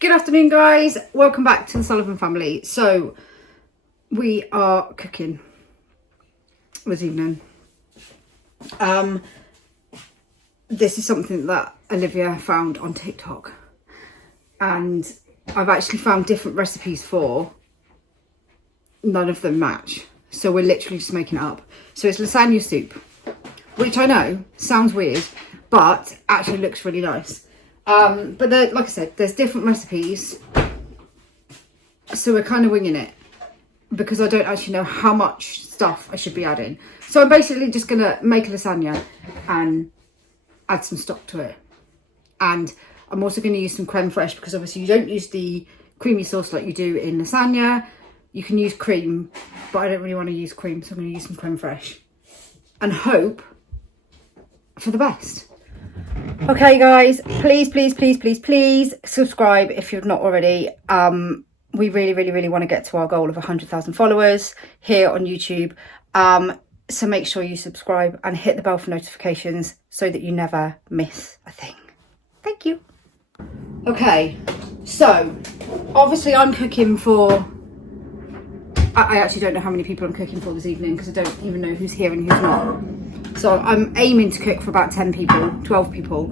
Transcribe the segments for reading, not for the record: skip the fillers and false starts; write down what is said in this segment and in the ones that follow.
Good afternoon, guys. Welcome back to the Sullivan family. So we are cooking this evening. This is something that Olivia found on TikTok, and I've actually found different recipes for. None of them match, so we're literally just making it up. So it's lasagna soup, which I know sounds weird, but actually looks really nice. But like I said, there's different recipes, so we're kind of winging it because I don't actually know how much stuff I should be adding. So I'm basically just gonna make a lasagna and add some stock to it, and I'm also going to use some creme fraiche because obviously you don't use the creamy sauce like you do in lasagna. You can use cream, but I don't really want to use cream, so I'm going to use some creme fraiche and hope for the best. Okay, guys, please subscribe if you've not already. We really want to get to our goal of 100,000 followers here on YouTube. So make sure you subscribe and hit the bell for notifications so that you never miss a thing. Thank you. Okay, so obviously I'm cooking for... I actually don't know how many people I'm cooking for this evening because I don't even know who's here and who's not. So I'm aiming to cook for about 10 people, 12 people.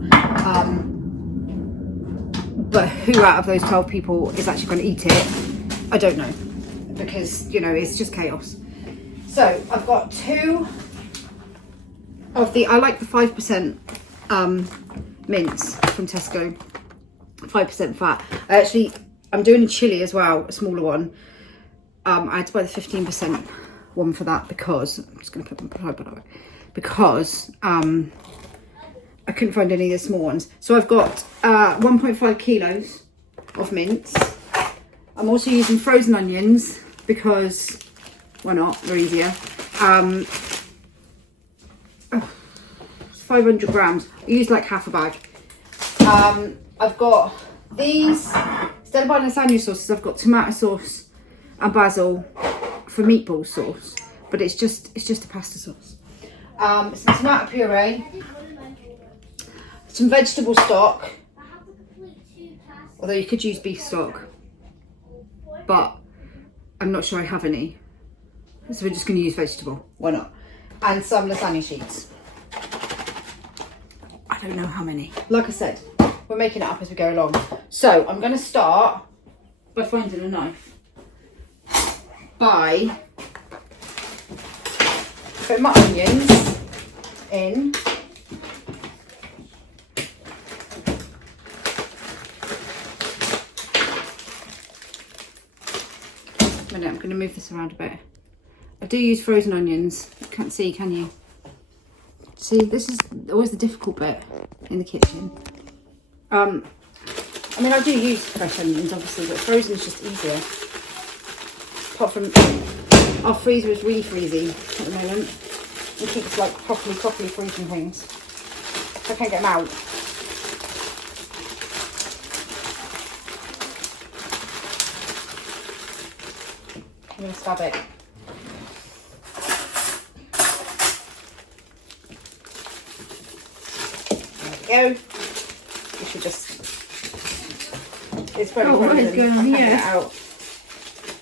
But who out of those 12 people is actually going to eat it, I don't know. Because, you know, it's just chaos. So I've got two of the, I like the 5% mince from Tesco, 5% fat. I'm doing a chilli as well, a smaller one. I had to buy the 15% one for that because, I'm just going to put my tripod away, because I couldn't find any of the small ones. So I've got 1.5 kilos of mince. I'm also using frozen onions because, why not, they're easier. 500 grams, I used like half a bag. I've got these, instead of buying lasagna sauces, I've got tomato sauce and basil for meatball sauce, but it's just a pasta sauce. Some tomato puree, some vegetable stock, although you could use beef stock, but I'm not sure I have any, so we're just going to use vegetable, why not, and some lasagna sheets. I don't know how many. Like I said, we're making it up as we go along. So I'm going to start by finding a knife, by putting my onions in. A minute, I'm going to move this around a bit. I do use frozen onions. You can't see, can you? See, this is always the difficult bit in the kitchen. I mean, I do use fresh onions, obviously, but frozen is just easier. Apart from our freezer is really freezy at the moment. We keep like properly freezing things. I can't get them out. I'm going to stab it. There we go. We should just... It's very what is going on here? Out.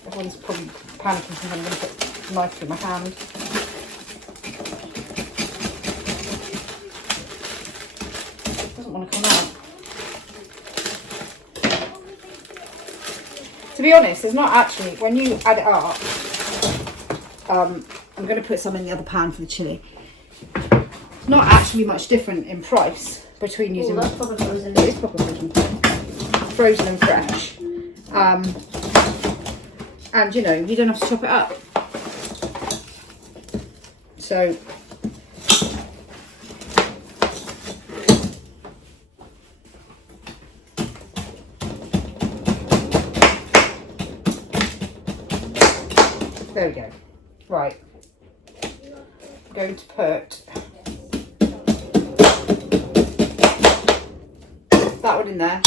Everyone's probably panicking because I'm going to put the knife through my hand. It doesn't want to come out. To be honest, there's not actually, when you add it up, I'm going to put some in the other pan for the chilli. It's not actually much different in price between using... that's proper frozen. It is proper frozen. Frozen and fresh. And you know, you don't have to chop it up. So there we go. Right. I'm going to put that one in there.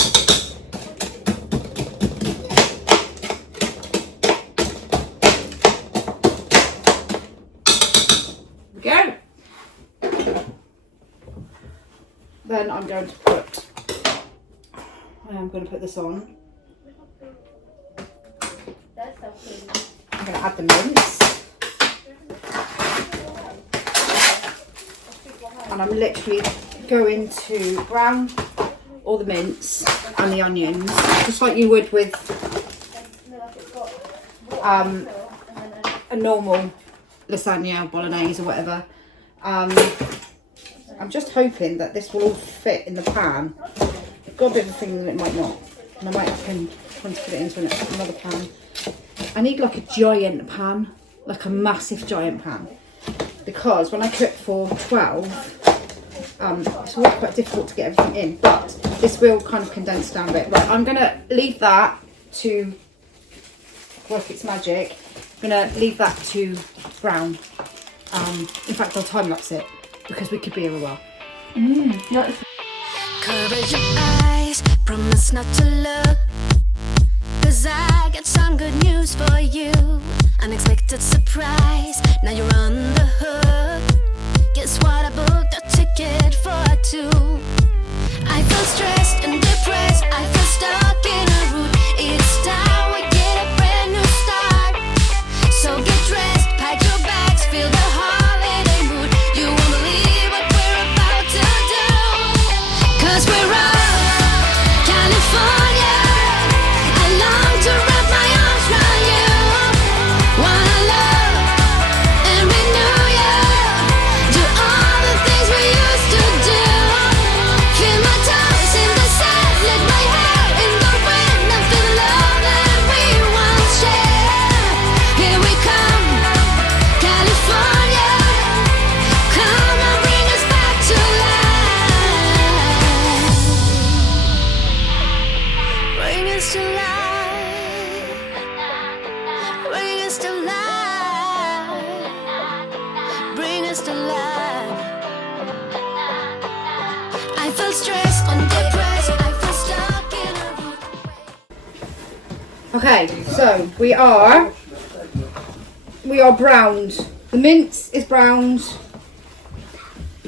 Go. Then I'm going to put this on. to add the mince. And I'm literally going to brown all the mince and the onions, just like you would with a normal lasagna or bolognese or whatever. I'm just hoping that this will all fit in the pan. I've got a bit of a feeling that it might not, and I might have to put it into another pan. I need like a giant pan, like a massive giant pan, because when I cook for 12, it's always quite difficult to get everything in, but this will kind of condense down a bit. Right, I'm gonna leave that to work its magic. I'm gonna leave that to brown. In fact, I'll time lapse it because we could be here a while. Yeah. Cover your eyes, promise not to look, 'cause I got some good news for you. Unexpected surprise, now you're on the hook. Guess what, I booked a ticket for two. I feel stressed and depressed, I feel stuck in a route. It's time we get a brand new start. So get dressed, pack your bags, feel the holiday mood. You won't believe what we're about to do, 'cause we're off, California. I long to wrap my arms around you. Wanna love and renew you. Do all the things we used to do. Feel my toes in the sand, let my hair in the wind, and feel the love that we once shared. Here we come, California. Come and bring us back to life. Bring us to life. Bring us to life. Bring us to life. I feel stressed and depressed. I feel stuck in a route. Okay, so we are browned. The mince is browned.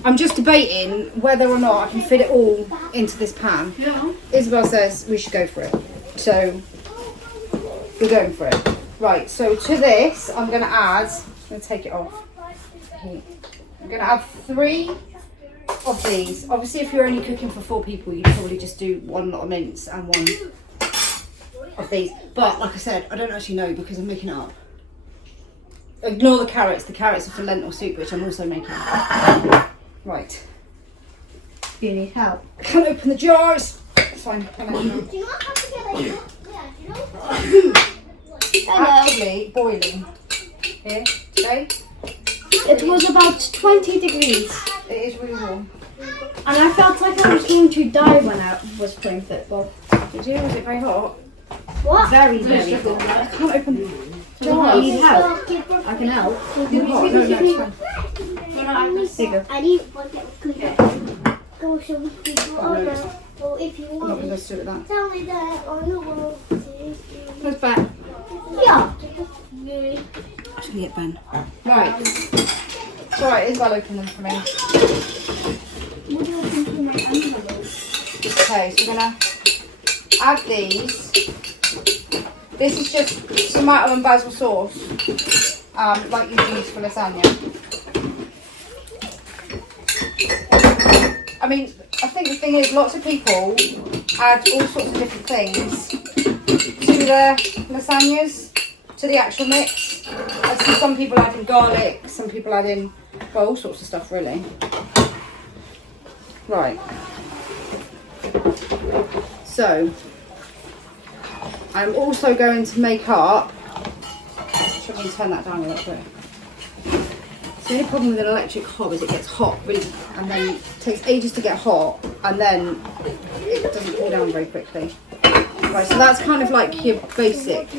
I'm just debating whether or not I can fit it all into this pan. Yeah. Isabel says we should go for it, so we're going for it. Right, so to this I'm going to add, I'm going to take it off. I'm going to add 3 of these. Obviously, if you're only cooking for 4 people, you'd probably just do 1 lot of mince and 1 of these. But like I said, I don't actually know because I'm making it up. Ignore the carrots. The carrots are for lentil soup, which I'm also making. Right. Do you need help? I can't open the jars. It's fine. Do you not have to get like do you know? Actually, boiling. Here, okay? It was about 20 degrees, It is really warm. and I felt like I was going to die when I was playing football. Did you? Was it very hot? What? Very, very hot. I can't open the Do you need help? I can help. hot. No, no, it's fine. Bigger. I need one that could go so we can go on now. Or if you I'm not going want, to do it with that. tell me that on the wall. Goes back. Yeah. Actually, get Ben. Right. It's alright, Isabel opened them for me. Okay, so we're going to add these. This is just tomato and basil sauce, like you use for lasagna. I mean, I think the thing is, lots of people add all sorts of different things to their lasagnas, to the actual mix. I see some people add in garlic, some people add in, well, all sorts of stuff really. Right. So, I'm also going to make up, should we turn that down a little bit? The only problem with an electric hob is it gets hot really, and then it takes ages to get hot, and then it doesn't cool down very quickly. Right, so that's kind of like your basic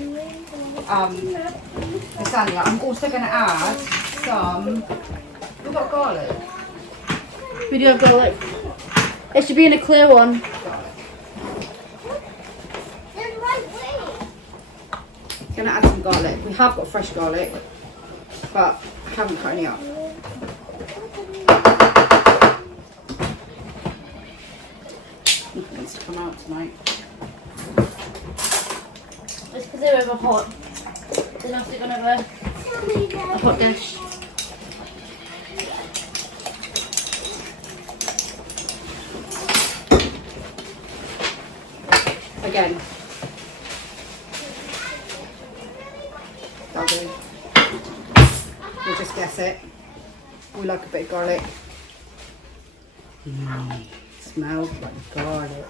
lasagna. I'm also going to add some, we've got garlic. We do have garlic. It should be in a clear one. There's right way. Going to add some garlic. We have got fresh garlic, but I haven't cut any up. Nothing needs to come out tonight. It's because they're over hot. Then I'll stick on over a hot dish. Again. That'll do. We'll just guess it. We like a bit of garlic. Smells like garlic.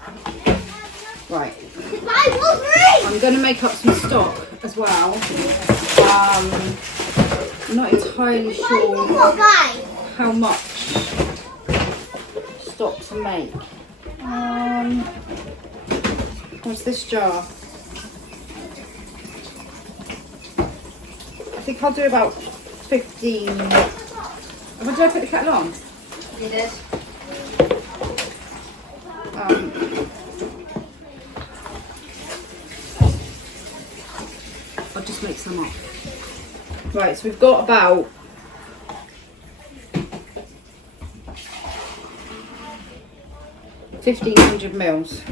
Right. I'm going to make up some stock as well. I'm not entirely sure how much stock to make. What's this jar? I think I'll do about 15. Did I put the kettle on? You did. I'll just make some up. Right, so we've got about 1,500 mils,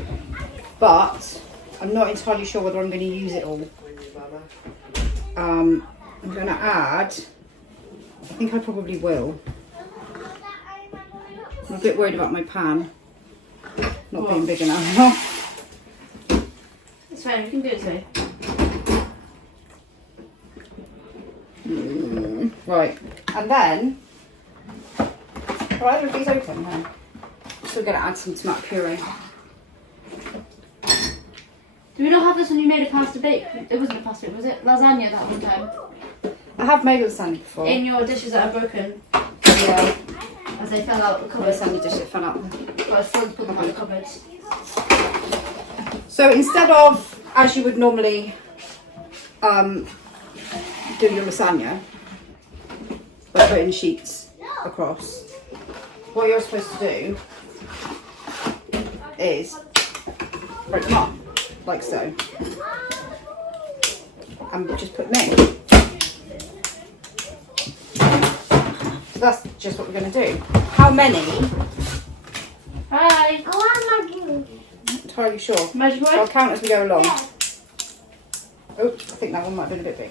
but I'm not entirely sure whether I'm going to use it all. I'm going to add, I think I probably will. I'm a bit worried about my pan not being big enough. It's fine, we can do it today. Right, and then, well, I don't know if these open then. Still going to add some tomato puree. Do we not have this when you made a pasta bake? It wasn't a pasta bake, was it? Lasagna that one time. I have made lasagna before. In your dishes that are broken. Yeah. As they fell out the cupboard. Lasagna dish that fell out. But I still put them out the cupboard. So instead of, as you would normally do your lasagna, by putting sheets across, what you're supposed to do is break them up, like so, and just put them in. So that's just what we're going to do. How many? Hi! Not entirely sure. Magic So I'll word? count as we go along. Oh, I think that one might have been a bit big.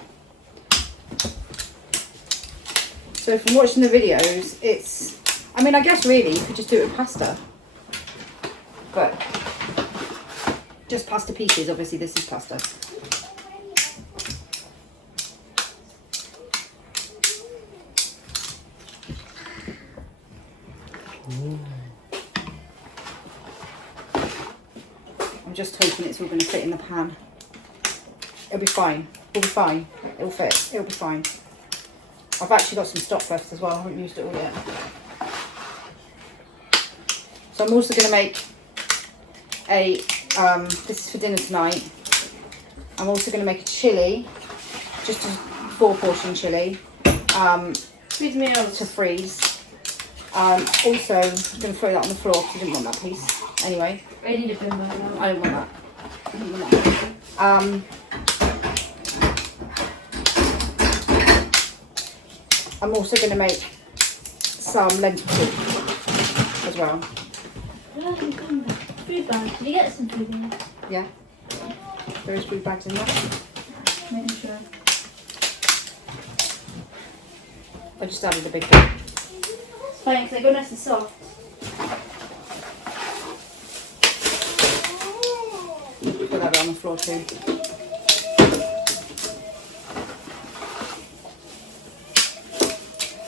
So from watching the videos, it's, I mean, I guess really you could just do it with pasta. But just pasta pieces, obviously this is pasta. I'm just hoping it's all going to fit in the pan. It'll be fine. It'll be fine. It'll fit. It'll be fine. I've actually got some stock left as well. I haven't used it all yet. So I'm also going to make a, this is for dinner tonight. I'm also going to make a chilli, just a 4-portion chilli, Feed me on. to freeze. Also, I'm going to throw that on the floor because I didn't want that piece. Anyway, I need a bin by now. I don't want that. I don't want that. I'm also going to make some lentil soup as well. Food bag. Did you get some food in there? Yeah, there is food bags in there. Making sure. I just added a big bit. It's fine because they go nice and soft. Put that on the floor too.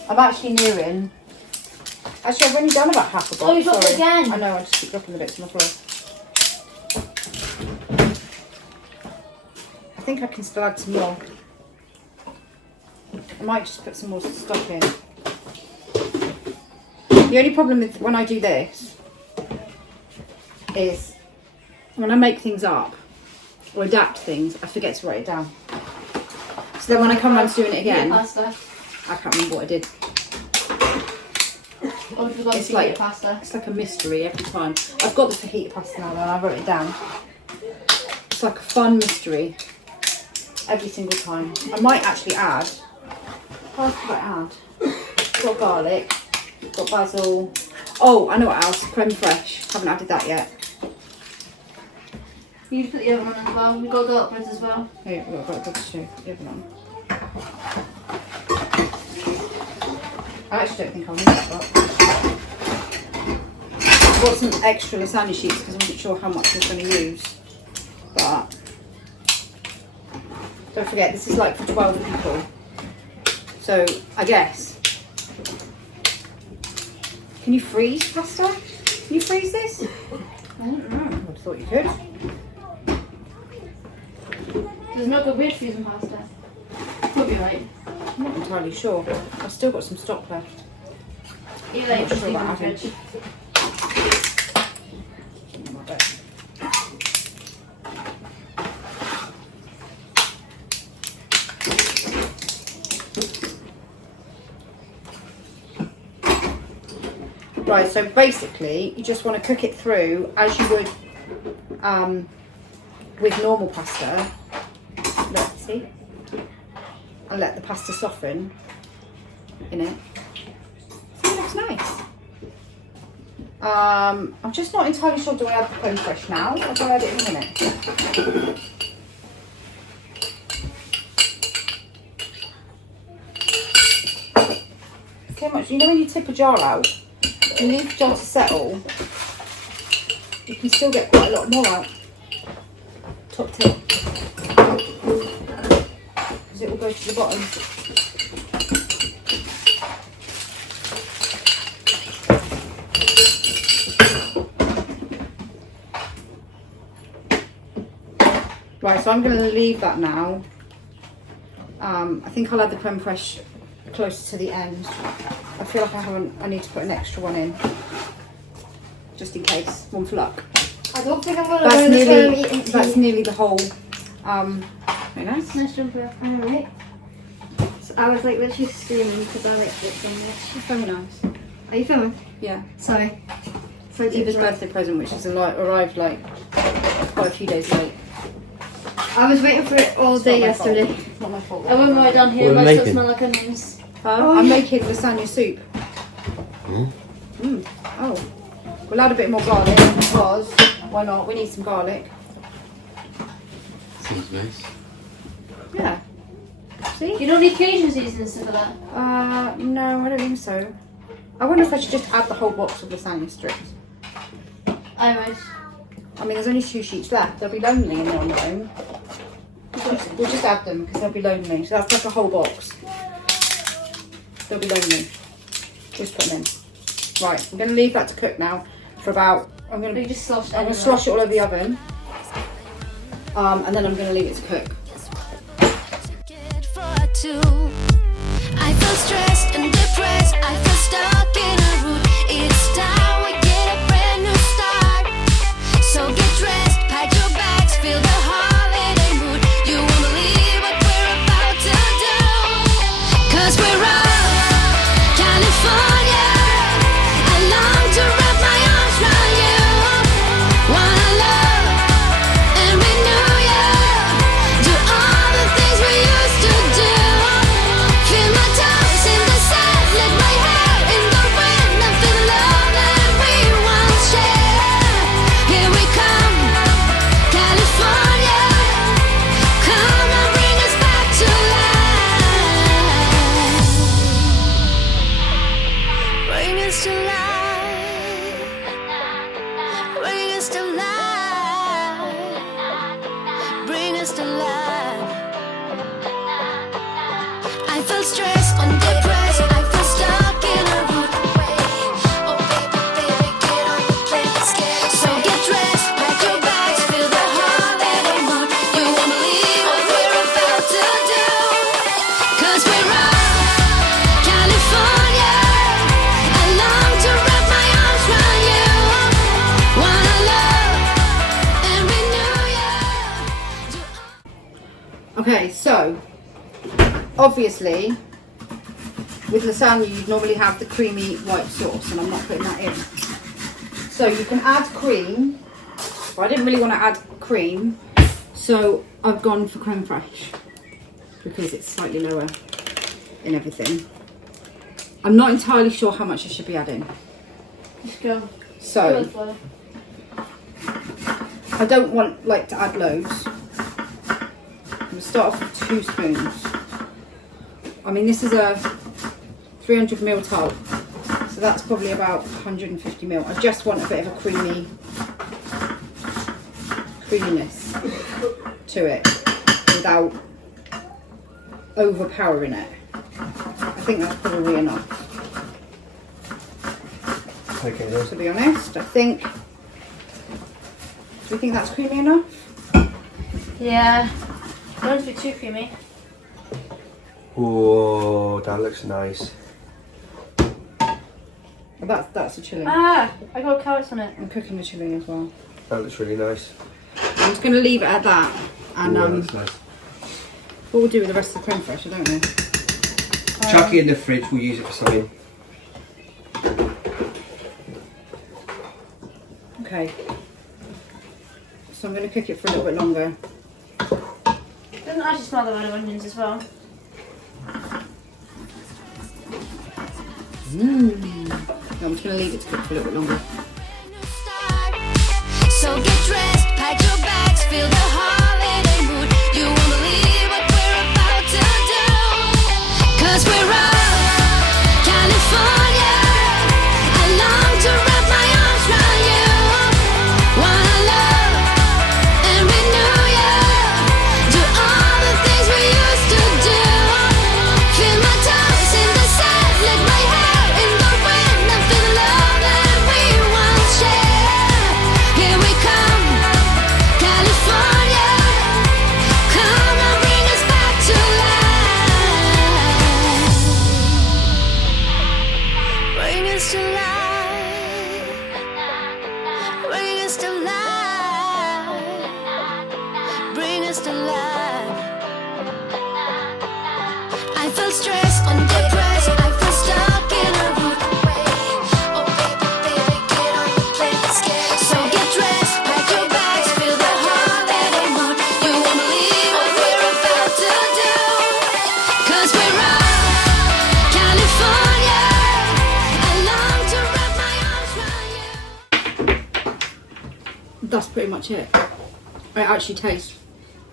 I'm actually nearing. Actually, I've only done about half a box. Oh, you dropped it again. I know, I just keep dropping the bits on the floor. I think I can still add some more. I might just put some more stock in. The only problem with when I do this is when I make things up or adapt things, I forget to write it down. So then when I come around to doing it again, Pasta. I can't remember what I did. Oh, we forgot It's to like- eat pasta. It's like a mystery every time. I've got the fajita pasta now and I wrote it down. It's like a fun mystery every single time. I might actually add, what else could I add? Got garlic, got basil. Oh, I know what else, creme fraiche. Haven't added that yet. You need to put the other one as well. We've got garlic bread as well. Here, I've got to do the other one. I actually don't think I'll need that lot. I've got some extra lasagna sheets because I wasn't sure how much I was going to use. But don't forget, this is like for 12 people. So I guess. Can you freeze pasta? Can you freeze this? I don't know. I would have thought you could. There's no good way to freeze pasta. Could be right. I'm not entirely sure. I've still got some stock left. You like Not just sure leave about it in the adding. fridge. Right, so basically you just want to cook it through as you would with normal pasta. Look, see? And let the pasta soften in it. See, it looks nice. I'm just not entirely sure, do I add the creme fraiche now or do I add it in a minute? So much, you know when you tip a jar out, if you leave the jar to settle, you can still get quite a lot more out. Top tip. Because it will go to the bottom. Right, so I'm going to leave that now. I think I'll add the creme fraiche closer to the end. I feel like I need to put an extra one in. Just in case, one for luck. I don't think I'm going to learn this when I'm eating tea. That's nearly the whole, very nice. Nice jumper. Alright. So I was like literally screaming because I like it so much. It's very nice. Are you filming? Yeah. Sorry. So Eva's birthday present, which has arrived like quite a few days late. I was waiting for it all day It's not my yesterday. fault. It's not my fault. I went right down here, What are but you I still making? smell like onions. I'm making lasagna soup. Hmm? Oh. We'll add a bit more garlic because, why not? We need some garlic. Sounds nice. Yeah. See? You don't need Cajun seasonings for that. No, I don't think so. I wonder if I should just add the whole box of lasagna strips. I might. I mean, there's only 2 sheets left. They'll be lonely in there on their own. We'll just add them because they'll be lonely. So that's like a whole box. They'll be lonely. Just put them in. Right, I'm going to leave that to cook now for about. I'm going You to just sloshed I'm going to slosh it all over the oven. And then I'm going to leave it to cook. For two. I feel stressed and depressed. I feel stuck in a route. It's time we get a brand new start. So get dressed, pack your bags, feel the holiday mood. You won't believe what we're about to do. 'Cause we're off, California. I long to wrap my arms around you. Wanna love and renew you. Do all the things we used to do. Feel my toes in the sand, let my hair in the wind. I feel the love that we once shared. Here we come, California. Come and bring us back to life. Bring us to life. Bring us to life. Bring us to life. I feel stressed and depressed. I feel stuck in a route. Oh baby, baby, get on the plane, let's get it. So get dressed, pack your bags, feel the holiday mood. You won't believe what we're about to do. 'Cause we're off, California. I long to wrap my arms around you. Wanna love and renew you. Okay, so obviously with lasagna you'd normally have the creamy white sauce, and I'm not putting that in. So you can add cream, but I didn't really want to add cream, so I've gone for creme fraiche because it's slightly lower in everything. I'm not entirely sure how much I should be adding, Just go. Go so with the flow. I don't want like to add loads. I'm going to start off with 2 spoons. I mean, this is a 300ml tub, so that's probably about 150ml. I just want a bit of a creaminess to it without overpowering it. I think that's probably enough. Okay, then. To be honest, I think. Do you think that's creamy enough? Yeah. Don't want it to be too creamy. Oh, that looks nice. Well, that's a chili. Ah, I got carrots on it. I'm cooking the chili as well. That looks really nice. I'm just going to leave it at that, and Ooh, that's nice. what we'll do with the rest of the creme fraiche, I don't know. Chuck it in the fridge. We'll use it for something. Okay. So I'm going to cook it for a little bit longer. It doesn't actually smell the red onions as well. I'm just going to leave it to cook for a little bit longer. So get dressed, pack your bags, feel the holiday mood. You won't believe what we're about to do. 'Cause we're off, California. I long to wrap my arms around you. Wanna love and renew you. Do all the things we used to do. Feel my toes in the sand, let my hair in the wind. And feel the love that we once shared. Here we come, California. Come and bring us back to life. Bring us to life. Bring us to life. Bring us to life. I felt stressed and depressed. I felt stuck in a rude way. Oh baby, baby, get on the plane, let's get. So get dressed, pack your bags, feel the holiday mood. You won't believe what we're about to do. 'Cause we're off, California. I long to wrap my arms around you. That's pretty much it. It actually tastes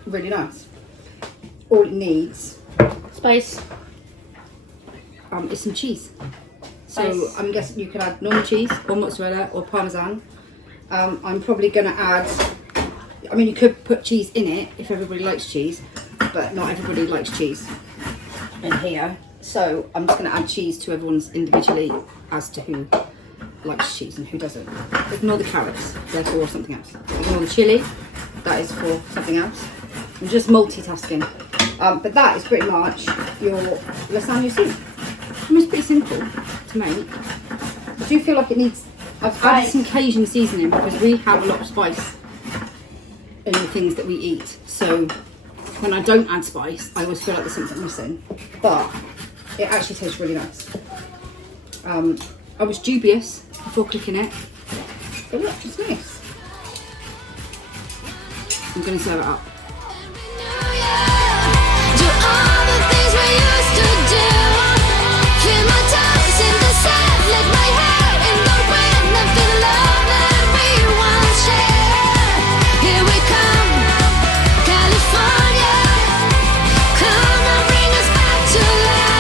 really nice. All it needs Spice. is some cheese. So Nice. I'm guessing you could add normal cheese or mozzarella or parmesan. I'm probably going to add, I mean you could put cheese in it if everybody likes cheese, but not everybody likes cheese in here. So I'm just going to add cheese to everyone's individually as to who likes cheese and who doesn't. Ignore the carrots, they're for something else. Ignore the chili, that is for something else. I'm just multitasking. But that is pretty much your lasagna soup. I mean, it's pretty simple to make. I do feel like it needs, I've added some Cajun seasoning because we have a lot of spice in the things that we eat. So when I don't add spice, I always feel like there's something missing. But it actually tastes really nice. I was dubious before cooking it, but look, it's nice. I'm going to serve it up. Do all the things we used to do. Feel my toes in the sand, let my hair in the wind. And feel the love that we once shared. Here we come, California. Come and bring us back to life.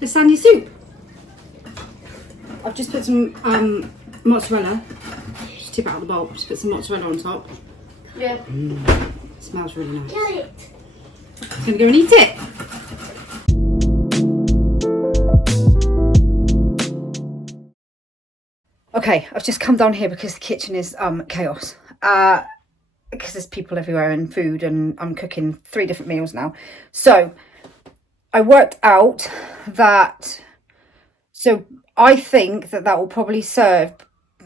Lasagna soup. I've just put some mozzarella. Just tip it out of the bowl. Just put some mozzarella on top. Yeah. It smells really nice. Get it. I'm gonna go and eat it. Okay, I've just come down here because the kitchen is chaos. Because there's people everywhere and food, and I'm cooking 3 different meals now. So I worked out that, so I think that will probably serve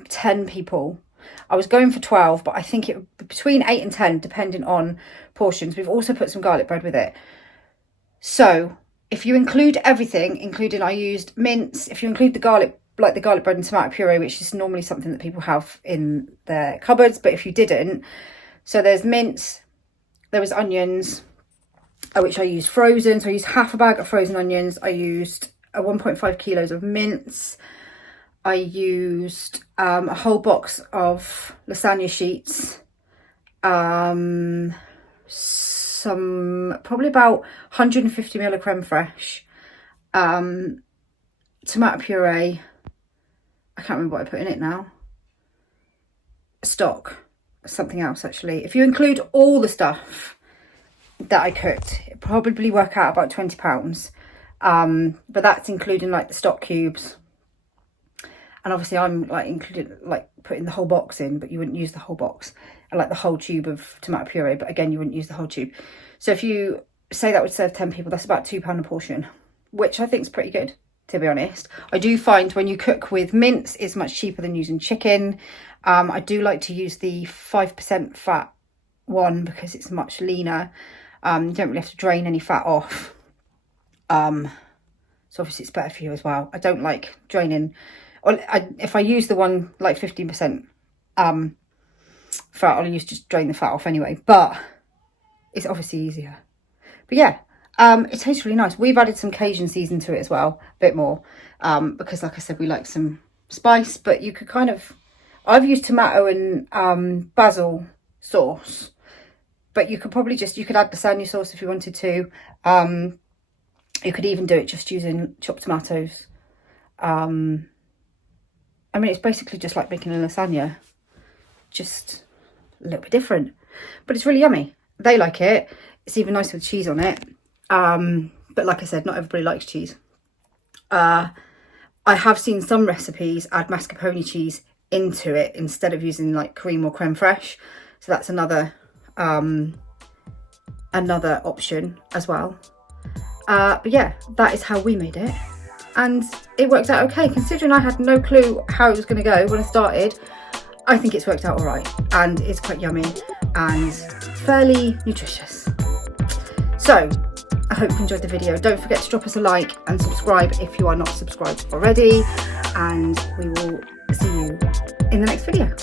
10 people. I was going for 12, but I think it would be between 8 and 10, depending on portions. We've also put some garlic bread with it. So if you include everything, including I used mince, if you include the garlic, like the garlic bread and tomato puree, which is normally something that people have in their cupboards, but if you didn't, so there's mince, there was onions, which I used frozen. So I used half a bag of frozen onions. I used 1.5 kilos of mince. I used a whole box of lasagna sheets. some, probably about 150 ml of creme fraiche, tomato puree, I can't remember what I put in it now, stock, something else actually. If you include all the stuff that I cooked, it probably work out about £20, but that's including like the stock cubes, and obviously I'm like including like putting the whole box in, but you wouldn't use the whole box, and like the whole tube of tomato puree, but again you wouldn't use the whole tube. So if you say that would serve 10 people, that's about £2 a portion, which I think is pretty good, to be honest. I do find when you cook with mince, it's much cheaper than using chicken. I do like to use the 5% fat one because it's much leaner. You don't really have to drain any fat off. So obviously it's better for you as well. I don't like draining, or if I use the one like 15% fat, I'll just drain the fat off anyway, but it's obviously easier. But yeah, it tastes really nice. We've added some Cajun season to it as well, a bit more, because like I said, we like some spice, but you could kind of, I've used tomato and basil sauce, but you could probably just, you could add lasagna sauce if you wanted to. You could even do it just using chopped tomatoes. I mean, it's basically just like making a lasagna, just a little bit different, but it's really yummy. They like it. It's even nice with cheese on it. But like I said, not everybody likes cheese. I have seen some recipes add mascarpone cheese into it instead of using like cream or creme fraiche. So that's another option as well. But yeah, that is how we made it. And it worked out okay, considering I had no clue how it was going to go when I started. I think it's worked out all right, and it's quite yummy and fairly nutritious. So I hope you enjoyed the video. Don't forget to drop us a like and subscribe if you are not subscribed already, and we will see you in the next video.